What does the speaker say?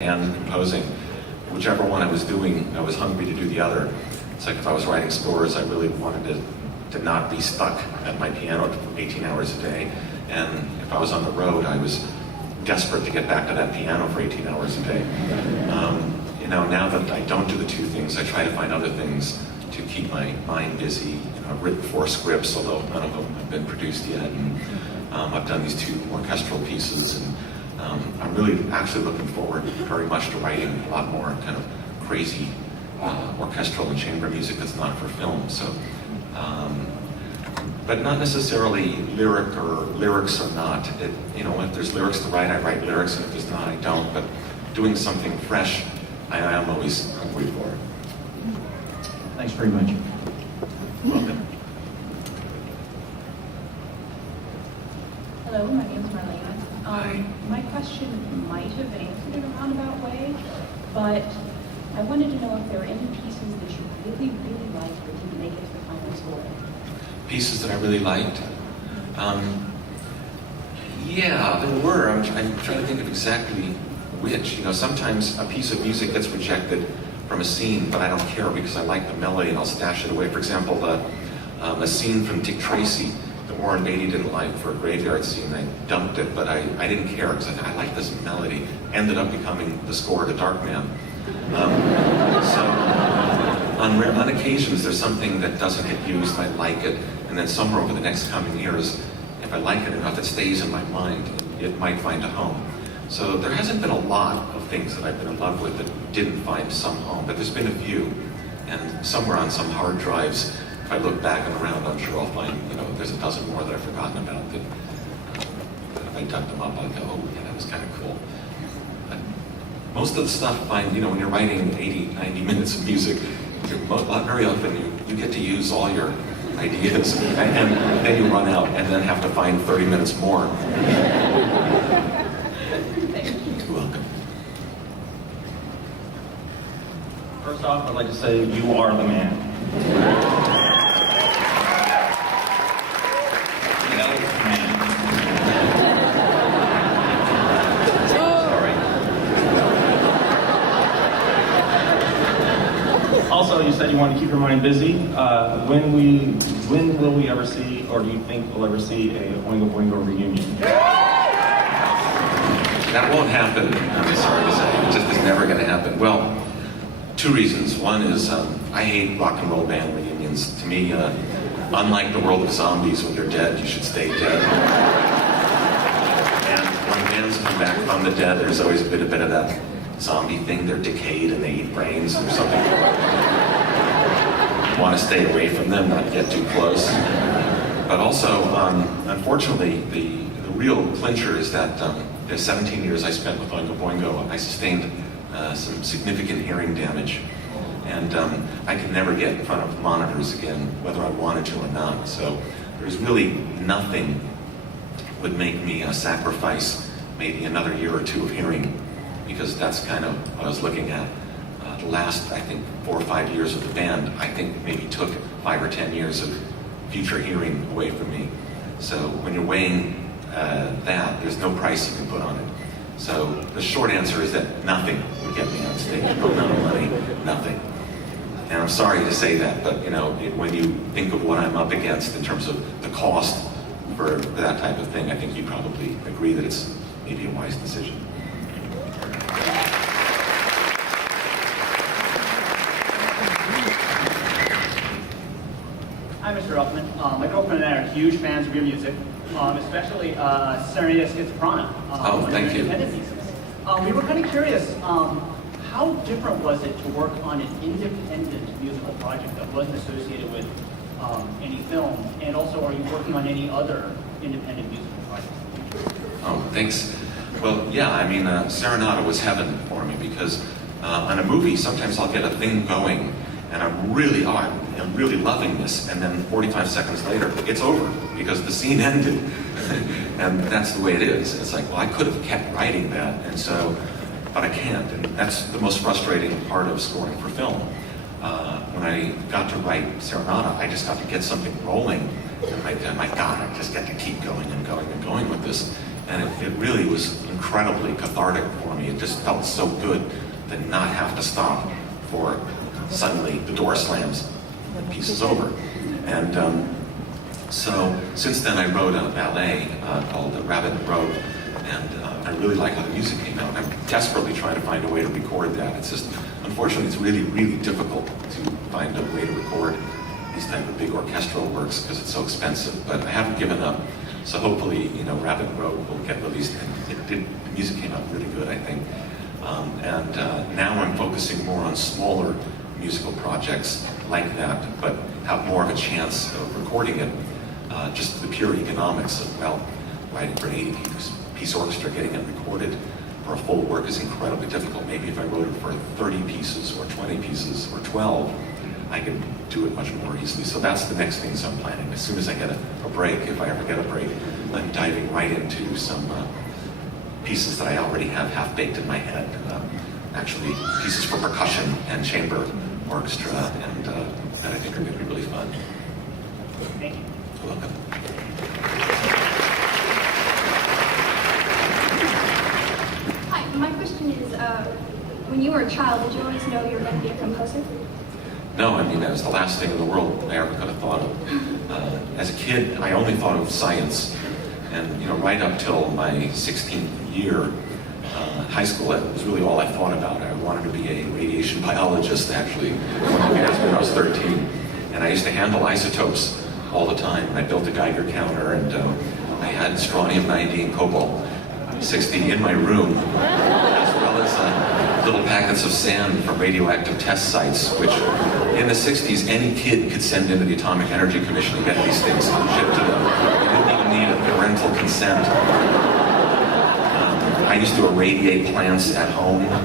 and composing. Whichever one I was doing, I was hungry to do the other. It's like if I was writing scores, I really wanted to not be stuck at my piano for 18 hours a day. And if I was on the road, I was desperate to get back to that piano for 18 hours a day. Now that I don't do the two things, I try to find other things to keep my mind busy. I've written 4 scripts, although none of them have been produced yet. And I've done these 2 orchestral pieces. And I'm really actually looking forward very much to writing a lot more kind of crazy orchestral and chamber music that's not for film. So, but not necessarily lyrics or not. If there's lyrics to write, I write lyrics, and if there's not, I don't. But doing something fresh, I am always hungry for it. Thanks very much. Welcome. Hello, my name is Marlena. Hi. My question might have been answered in a roundabout way, but I wanted to know if there were any pieces that you really, really liked or didn't make it to the final score. Pieces that I really liked? Yeah, there were. I'm trying to think of exactly which. Sometimes a piece of music gets rejected from a scene, but I don't care because I like the melody and I'll stash it away. For example, a scene from Dick Tracy that Warren Beatty didn't like for a graveyard scene. I dumped it, but I didn't care because I like this melody. Ended up becoming the score to Darkman. So on occasions, there's something that doesn't get used, I like it, and then somewhere over the next coming years, if I like it enough, it stays in my mind, it might find a home. So there hasn't been a lot of things that I've been in love with that didn't find some home, but there's been a few. And somewhere on some hard drives, if I look back and around, I'm sure I'll find, there's a dozen more that I've forgotten about that if I dug them up, I'll go, oh yeah, that was kind of cool. But most of the stuff, when you're writing 80, 90 minutes of music, very often you get to use all your ideas, and then you run out and then have to find 30 minutes more. You're welcome. First off, I'd like to say you are the man. Elfman. Sorry. Also, you said you want to keep your mind busy. When will we ever see, or do you think we'll ever see a Oingo Boingo reunion? That won't happen, I'm sorry to say. It just is never going to happen. Well, 2 reasons. One is I hate rock and roll band reunions. To me, unlike the world of zombies, when you're dead, you should stay dead. And when bands come back from the dead, there's always a bit of that zombie thing. They're decayed and they eat brains or something. You want to stay away from them, not get too close. But also, unfortunately, the real clincher is that the 17 years I spent with Oingo Boingo, I sustained some significant hearing damage. And I can never get in front of monitors again, whether I wanted to or not. So there's really nothing would make me sacrifice maybe another year or 2 of hearing, because that's kind of what I was looking at. The last, I think, 4 or 5 years of the band, I think maybe took 5 or 10 years of future hearing away from me. So when you're weighing that, there's no price you can put on it. So the short answer is that nothing would get me on stage. No amount of money, nothing. And I'm sorry to say that, but when you think of what I'm up against in terms of the cost for that type of thing, I think you probably agree that it's maybe a wise decision. Hi, Mr. Elfman. My girlfriend and I are huge fans of your music, especially Serenade Schizophrenia. Oh, thank you. Independent pieces. We were kind of curious, how different was it to work on an independent musical project that wasn't associated with any film? And also, are you working on any other independent musical projects? Oh, thanks. Well, yeah, Serenata was heaven for me because on a movie, sometimes I'll get a thing going and I'm really loving this, and then 45 seconds later, it's over because the scene ended. And that's the way it is. It's like, well, I could have kept writing that, but I can't, and that's the most frustrating part of scoring for film. When I got to write Serenata, I just got to get something rolling, and my God, I just got to keep going and going and going with this. And it really was incredibly cathartic for me. It just felt so good to not have to stop for suddenly the door slams, the piece is over. And so since then I wrote a ballet called Rabbit in the Road, and I really like how the music came out. I'm desperately trying to find a way to record that. It's just, unfortunately, it's really, really difficult to find a way to record these type of big orchestral works because it's so expensive. But I haven't given up. So hopefully, Rabbit in the Road will get released. And the music came out really good, I think. Now I'm focusing more on smaller musical projects like that, but have more of a chance of recording it. Just the pure economics of, well, writing for an 80-piece orchestra, getting it recorded for a full work is incredibly difficult. Maybe if I wrote it for 30 pieces or 20 pieces or 12, I could do it much more easily. So that's the next things I'm planning. As soon as I get a break, if I ever get a break, I'm diving right into some pieces that I already have half-baked in my head. Actually, pieces for percussion and chamber orchestra, and that I think are going to be really fun. Thank you. You're welcome. Hi, my question is, when you were a child, did you always know you were going to be a composer? No, I mean, that was the last thing in the world I ever could have thought of. As a kid, I only thought of science. And, right up till my 16th year, high school, that was really all I thought about. I wanted to be a radiation biologist, actually, when I was 13. And I used to handle isotopes all the time. I built a Geiger counter, and I had strontium-90 and cobalt-60 in my room, as well as little packets of sand from radioactive test sites, which in the 60s, any kid could send into the Atomic Energy Commission to get these things shipped to them. You didn't even need a parental consent. I used to irradiate plants at home, and